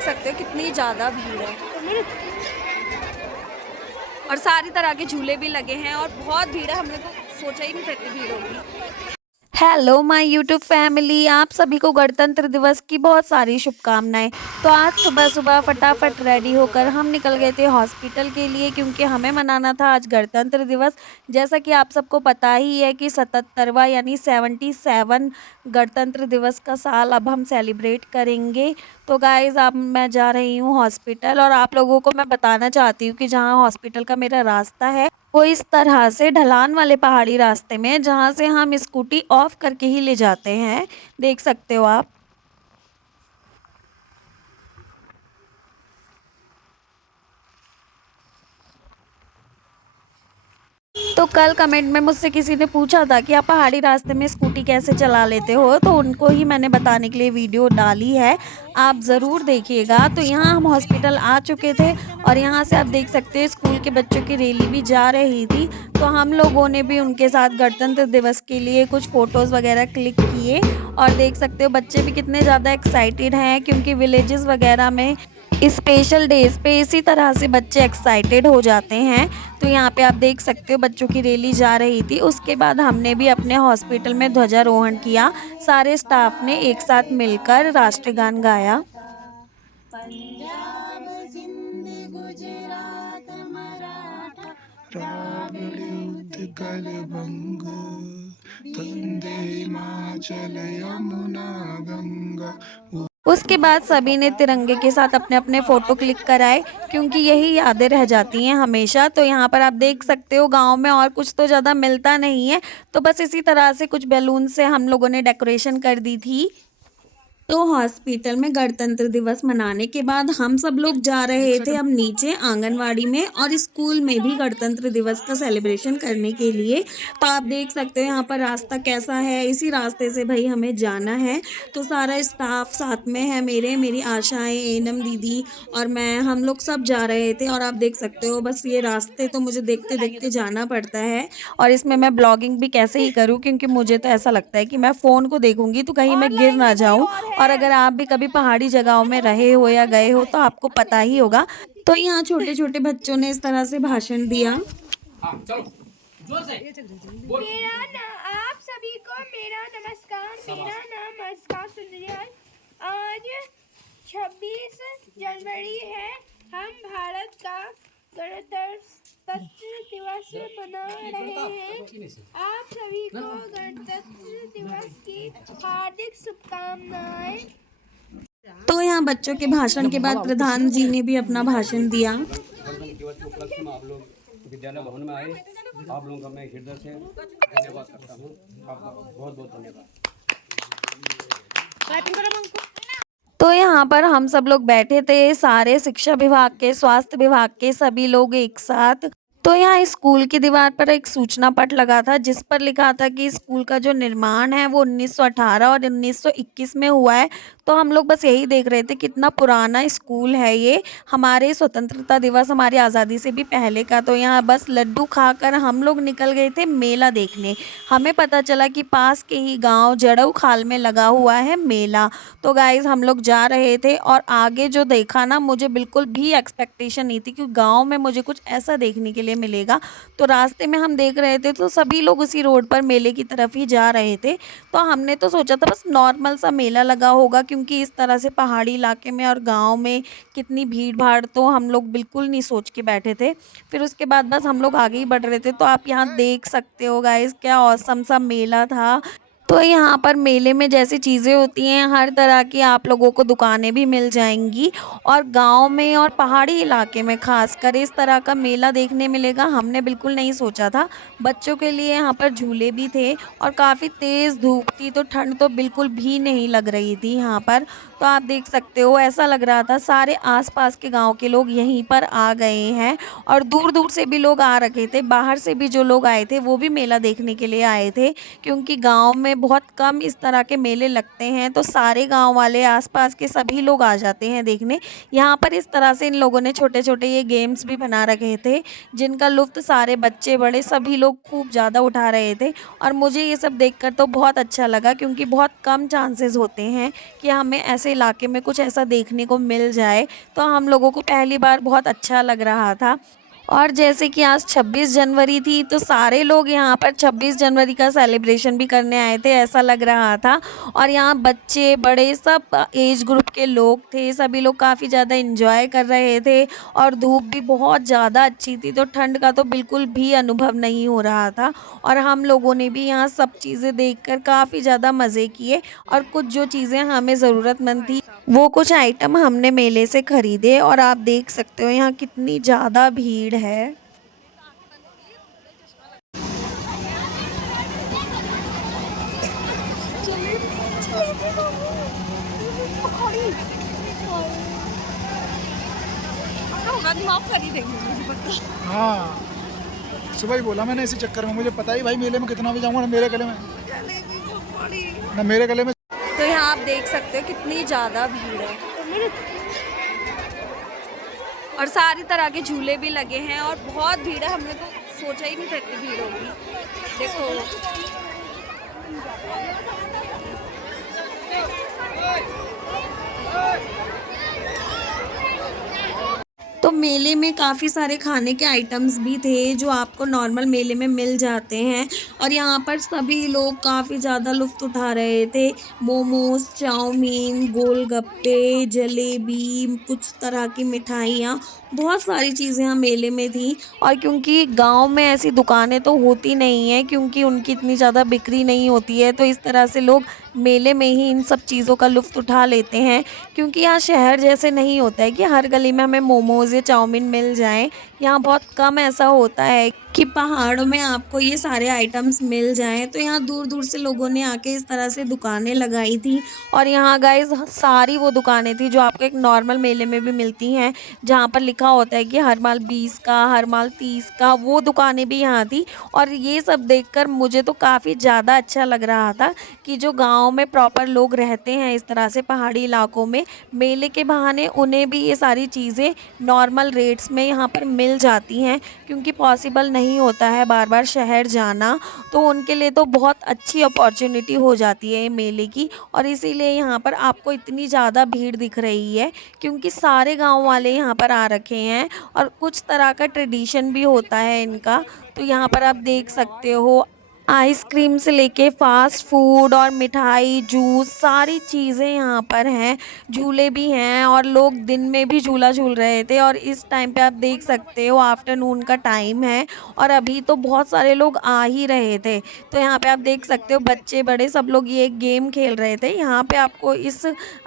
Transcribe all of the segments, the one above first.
देख सकते हो कितनी ज़्यादा भीड़ है और सारी तरह के झूले भी लगे हैं और बहुत भीड़ है। हमने तो सोचा ही नहीं था इतनी भीड़ होगी। हेलो माय यूट्यूब फैमिली, आप सभी को गणतंत्र दिवस की बहुत सारी शुभकामनाएं। तो आज सुबह सुबह फटाफट रेडी होकर हम निकल गए थे हॉस्पिटल के लिए, क्योंकि हमें मनाना था आज गणतंत्र दिवस। जैसा कि आप सबको पता ही है कि 77वां यानी 77 गणतंत्र दिवस का साल अब हम सेलिब्रेट करेंगे। तो गाइज़ अब मैं जा रही हूँ हॉस्पिटल और आप लोगों को मैं बताना चाहती हूँ कि जहाँ हॉस्पिटल का मेरा रास्ता है वो इस तरह से ढलान वाले पहाड़ी रास्ते में, जहाँ से हम स्कूटी ऑफ करके ही ले जाते हैं। देख सकते हो आप। तो कल कमेंट में मुझसे किसी ने पूछा था कि आप पहाड़ी रास्ते में स्कूटी कैसे चला लेते हो, तो उनको ही मैंने बताने के लिए वीडियो डाली है, आप ज़रूर देखिएगा। तो यहाँ हम हॉस्पिटल आ चुके थे और यहाँ से आप देख सकते हैं स्कूल के बच्चों की रैली भी जा रही थी। तो हम लोगों ने भी उनके साथ गणतंत्र दिवस के लिए कुछ फ़ोटोज़ वगैरह क्लिक किए और देख सकते हो बच्चे भी कितने ज़्यादा एक्साइटेड हैं, क्योंकि विलेजेस वगैरह में स्पेशल डेज पे इसी तरह से बच्चे एक्साइटेड हो जाते हैं। तो यहाँ पे आप देख सकते हो बच्चों की रैली जा रही थी। उसके बाद हमने भी अपने हॉस्पिटल में ध्वजारोहण किया। सारे स्टाफ ने एक साथ मिलकर राष्ट्रगान गाया। पंजाब सिंध गुजरात मराठा द्राविड़ उत्कल बंग वंदे हिमाचल यमुना गंगा। उसके बाद सभी ने तिरंगे के साथ अपने अपने फ़ोटो क्लिक कराए, क्योंकि यही यादें रह जाती हैं हमेशा। तो यहाँ पर आप देख सकते हो गाँव में और कुछ तो ज़्यादा मिलता नहीं है, तो बस इसी तरह से कुछ बैलून से हम लोगों ने डेकोरेशन कर दी थी। तो हॉस्पिटल में गणतंत्र दिवस मनाने के बाद हम सब लोग जा रहे थे अब नीचे आंगनवाड़ी में और स्कूल में भी गणतंत्र दिवस का सेलिब्रेशन करने के लिए। तो आप देख सकते हो यहाँ पर रास्ता कैसा है, इसी रास्ते से भाई हमें जाना है। तो सारा स्टाफ साथ में है, मेरी आशाएं, एनम दीदी और मैं, हम लोग सब जा रहे थे। और आप देख सकते हो बस ये रास्ते तो मुझे देखते देखते जाना पड़ता है। और इसमें मैं ब्लॉगिंग भी कैसे ही करूँ, क्योंकि मुझे तो ऐसा लगता है कि मैं फ़ोन को देखूंगी तो कहीं मैं गिर ना जाऊँ। और अगर आप भी कभी पहाड़ी जगहों में रहे हो या गए हो तो आपको पता ही होगा। तो यहाँ छोटे छोटे बच्चों ने इस तरह से भाषण दिया। आप सभी को मेरा नमस्कार। मेरा नाम अस्का सुंदरी है। आज 26 जनवरी है। हम भारत का गणतंत्र दिवस मना रहे हैं। आप सभी को गणतंत्र दिवस की हार्दिक शुभकामनाएं। तो यहाँ बच्चों के भाषण के बाद प्रधान जी ने भी अपना भाषण दिया। गणतंत्र दिवस के उपलक्ष्य में आप लोग विद्यालय भवन में आए, आप लोगों का मैं हृदय से धन्यवाद करता हूँ। आपका बहुत बहुत धन्यवाद। तो यहाँ पर हम सब लोग बैठे थे, सारे शिक्षा विभाग के, स्वास्थ्य विभाग के सभी लोग एक साथ। तो यहाँ स्कूल की दीवार पर एक सूचना पट लगा था जिस पर लिखा था कि स्कूल का जो निर्माण है वो 1918 और 1921 में हुआ है। तो हम लोग बस यही देख रहे थे कितना पुराना स्कूल है ये, हमारे स्वतंत्रता दिवस, हमारी आज़ादी से भी पहले का। तो यहाँ बस लड्डू खाकर हम लोग निकल गए थे मेला देखने। हमें पता चला कि पास के ही गांव जड़ऊ खाल में लगा हुआ है मेला। तो गाइज हम लोग जा रहे थे और आगे जो देखा ना, मुझे बिल्कुल भी एक्सपेक्टेशन नहीं थी कि गांव में मुझे कुछ ऐसा देखने के लिए मिलेगा। तो रास्ते में हम देख रहे थे तो सभी लोग उसी रोड पर मेले की तरफ ही जा रहे थे। तो हमने तो सोचा था बस नॉर्मल सा मेला लगा होगा, क्योंकि इस तरह से पहाड़ी इलाके में और गाँव में कितनी भीड़ भाड़ तो हम लोग बिल्कुल नहीं सोच के बैठे थे। फिर उसके बाद बस हम लोग आगे ही बढ़ रहे थे। तो आप यहाँ देख सकते हो गाइज क्या औसम सा मेला था। तो यहाँ पर मेले में जैसी चीज़ें होती हैं हर तरह की आप लोगों को दुकानें भी मिल जाएंगी। और गांव में और पहाड़ी इलाके में खासकर इस तरह का मेला देखने मिलेगा हमने बिल्कुल नहीं सोचा था। बच्चों के लिए यहाँ पर झूले भी थे और काफ़ी तेज़ धूप थी, तो ठंड तो बिल्कुल भी नहीं लग रही थी यहाँ पर। तो आप देख सकते हो ऐसा लग रहा था सारे आसपास के गांव के लोग यहीं पर आ गए हैं और दूर दूर से भी लोग आ रखे थे, बाहर से भी जो लोग आए थे वो भी मेला देखने के लिए आए थे, क्योंकि गांव में में बहुत कम इस तरह के मेले लगते हैं, तो सारे गांव वाले आसपास के सभी लोग आ जाते हैं देखने। यहाँ पर इस तरह से इन लोगों ने छोटे छोटे ये गेम्स भी बना रखे थे, जिनका लुत्फ़ सारे बच्चे बड़े सभी लोग खूब ज़्यादा उठा रहे थे। और मुझे ये सब देखकर तो बहुत अच्छा लगा, क्योंकि बहुत कम चांसेस होते हैं कि हमें ऐसे इलाके में कुछ ऐसा देखने को मिल जाए। तो हम लोगों को पहली बार बहुत अच्छा लग रहा था। और जैसे कि आज 26 जनवरी थी, तो सारे लोग यहाँ पर 26 जनवरी का सेलिब्रेशन भी करने आए थे, ऐसा लग रहा था। और यहाँ बच्चे बड़े सब एज ग्रुप के लोग थे, सभी लोग काफ़ी ज़्यादा एंजॉय कर रहे थे। और धूप भी बहुत ज़्यादा अच्छी थी, तो ठंड का तो बिल्कुल भी अनुभव नहीं हो रहा था। और हम लोगों ने भी यहाँ सब चीज़ें देखकर काफ़ी ज़्यादा मज़े किए। और कुछ जो चीज़ें हमें ज़रूरतमंद थी, वो कुछ आइटम हमने मेले से खरीदे। और आप देख सकते हो यहाँ कितनी ज़्यादा भीड़ है। हाँ, सुबह ही बोला मैंने इसी चक्कर में, मुझे पता ही भाई मेले में कितना भी जाऊँगा ना मेरे गले में ना मेरे गले में। तो यहाँ आप देख सकते हो कितनी ज़्यादा भीड़ है, और सारी तरह के झूले भी लगे हैं और बहुत भीड़ है। हमने तो सोचा ही नहीं था इतनी भीड़ होगी। देखो तो मेले में काफ़ी सारे खाने के आइटम्स भी थे, जो आपको नॉर्मल मेले में मिल जाते हैं। और यहाँ पर सभी लोग काफ़ी ज़्यादा लुत्फ़ उठा रहे थे। मोमोज़, चाउमीन, गोलगप्पे, जलेबी, कुछ तरह की मिठाइयाँ, बहुत सारी चीज़ें यहाँ मेले में थी। और क्योंकि गांव में ऐसी दुकानें तो होती नहीं हैं, क्योंकि उनकी इतनी ज़्यादा बिक्री नहीं होती है, तो इस तरह से लोग मेले में ही इन सब चीज़ों का लुत्फ़ उठा लेते हैं। क्योंकि यहाँ शहर जैसे नहीं होता है कि हर गली में हमें मोमोज़ या चाउमीन मिल जाएं। यहाँ बहुत कम ऐसा होता है कि पहाड़ों में आपको ये सारे आइटम्स मिल जाएं। तो यहाँ दूर दूर से लोगों ने आके इस तरह से दुकानें लगाई थी। और यहाँ गाइस सारी वो दुकानें थी जो आपको एक नॉर्मल मेले में भी मिलती हैं, जहाँ पर लिखा होता है कि हर माल 20 का, हर माल 30 का, वो दुकानें भी यहाँ थी। और ये सब देखकर मुझे तो काफ़ी ज़्यादा अच्छा लग रहा था कि जो गांव में प्रॉपर लोग रहते हैं इस तरह से पहाड़ी इलाकों में, मेले के बहाने उन्हें भी ये सारी चीज़ें नॉर्मल रेट्स में यहाँ पर मिल जाती हैं। क्योंकि पॉसिबल नहीं होता है बार बार शहर जाना, तो उनके लिए तो बहुत अच्छी अपॉर्चुनिटी हो जाती है ये मेले की। और इसीलिए यहाँ पर आपको इतनी ज़्यादा भीड़ दिख रही है, क्योंकि सारे गांव वाले यहाँ पर आ रखे हैं। और कुछ तरह का ट्रेडिशन भी होता है इनका। तो यहाँ पर आप देख सकते हो आइसक्रीम से लेके फास्ट फूड और मिठाई, जूस, सारी चीज़ें यहाँ पर हैं। झूले भी हैं और लोग दिन में भी झूला झूल रहे थे। और इस टाइम पे आप देख सकते हो आफ्टरनून का टाइम है, और अभी तो बहुत सारे लोग आ ही रहे थे। तो यहाँ पे आप देख सकते हो बच्चे बड़े सब लोग ये गेम खेल रहे थे। यहाँ पे आपको इस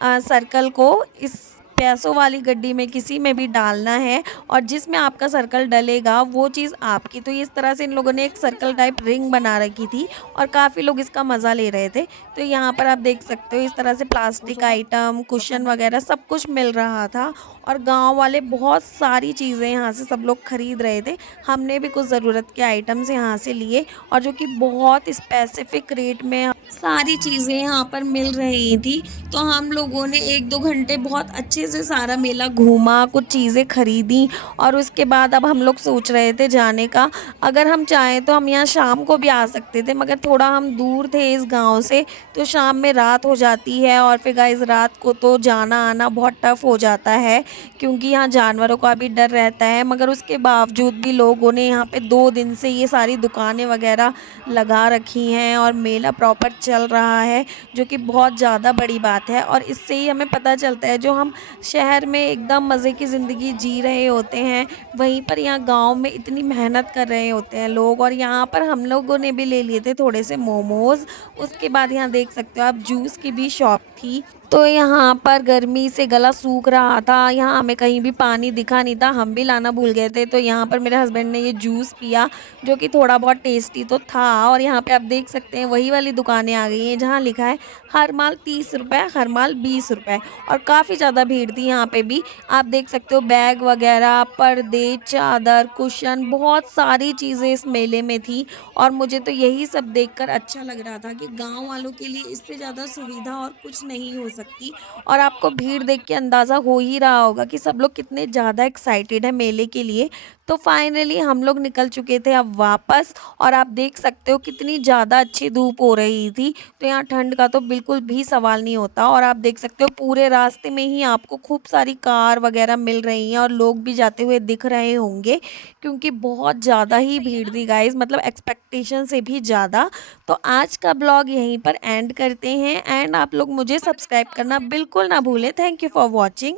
सर्कल को इस पैसों वाली गड्डी में किसी में भी डालना है, और जिसमें आपका सर्कल डलेगा वो चीज़ आपकी। तो इस तरह से इन लोगों ने एक सर्कल टाइप रिंग बना रखी थी, और काफ़ी लोग इसका मज़ा ले रहे थे। तो यहाँ पर आप देख सकते हो इस तरह से प्लास्टिक आइटम, कुशन वगैरह सब कुछ मिल रहा था। और गांव वाले बहुत सारी चीज़ें यहाँ से सब लोग ख़रीद रहे थे। हमने भी कुछ ज़रूरत के आइटम्स यहाँ से लिए, और जो कि बहुत स्पेसिफिक रेट में सारी चीज़ें यहाँ पर मिल रही थी। तो हम लोगों ने 1-2 घंटे बहुत अच्छे से सारा मेला घूमा, कुछ चीज़ें खरीदी। और उसके बाद अब हम लोग सोच रहे थे जाने का। अगर हम चाहें तो हम यहाँ शाम को भी आ सकते थे, मगर थोड़ा हम दूर थे इस गांव से, तो शाम में रात हो जाती है। और फिर गाइस रात को तो जाना आना बहुत टफ़ हो जाता है, क्योंकि यहाँ जानवरों का भी डर रहता है। मगर उसके बावजूद भी लोगों ने यहाँ पे 2 दिन से ये सारी दुकानें वगैरह लगा रखी हैं, और मेला प्रॉपर चल रहा है, जो कि बहुत ज़्यादा बड़ी बात है। और इससे ही हमें पता चलता है, जो हम शहर में एकदम मज़े की ज़िंदगी जी रहे होते हैं, वहीं पर यहाँ गांव में इतनी मेहनत कर रहे होते हैं लोग। और यहाँ पर हम लोगों ने भी ले लिए थे थोड़े से मोमोज़। उसके बाद यहाँ देख सकते हो आप जूस की भी शॉप थी। तो यहाँ पर गर्मी से गला सूख रहा था, यहाँ हमें कहीं भी पानी दिखा नहीं था, हम भी लाना भूल गए थे। तो यहाँ पर मेरे हस्बैंड ने ये जूस पिया, जो कि थोड़ा बहुत टेस्टी तो था। और यहाँ पे आप देख सकते हैं वही वाली दुकानें आ गई हैं जहाँ लिखा है हर माल 30 रुपये, हर माल 20 रुपये। और काफ़ी ज़्यादा भीड़ थी यहाँ पे भी। आप देख सकते हो बैग वगैरह, पर्दे, चादर, कुशन, बहुत सारी चीज़ें इस मेले में थी। और मुझे तो यही सब देखकर अच्छा लग रहा था कि गाँव वालों के लिए इससे ज़्यादा सुविधा और कुछ नहीं हो सकती। और आपको भीड़ देख के अंदाज़ा हो ही रहा होगा कि सब लोग कितने ज़्यादा एक्साइटेड है मेले के लिए। तो फाइनली हम लोग निकल चुके थे अब वापस। और आप देख सकते हो कितनी ज़्यादा अच्छी धूप हो रही थी, तो यहाँ ठंड का तो बिल्कुल भी सवाल नहीं होता। और आप देख सकते हो पूरे रास्ते में ही आपको खूब सारी कार वगैरह मिल रही हैं और लोग भी जाते हुए दिख रहे होंगे, क्योंकि बहुत ज़्यादा ही भीड़ थी गाइस, मतलब एक्सपेक्टेशन से भी ज़्यादा। तो आज का ब्लॉग यहीं पर एंड करते हैं, एंड आप लोग मुझे सब्सक्राइब करना बिल्कुल ना भूलें। Thank you for watching.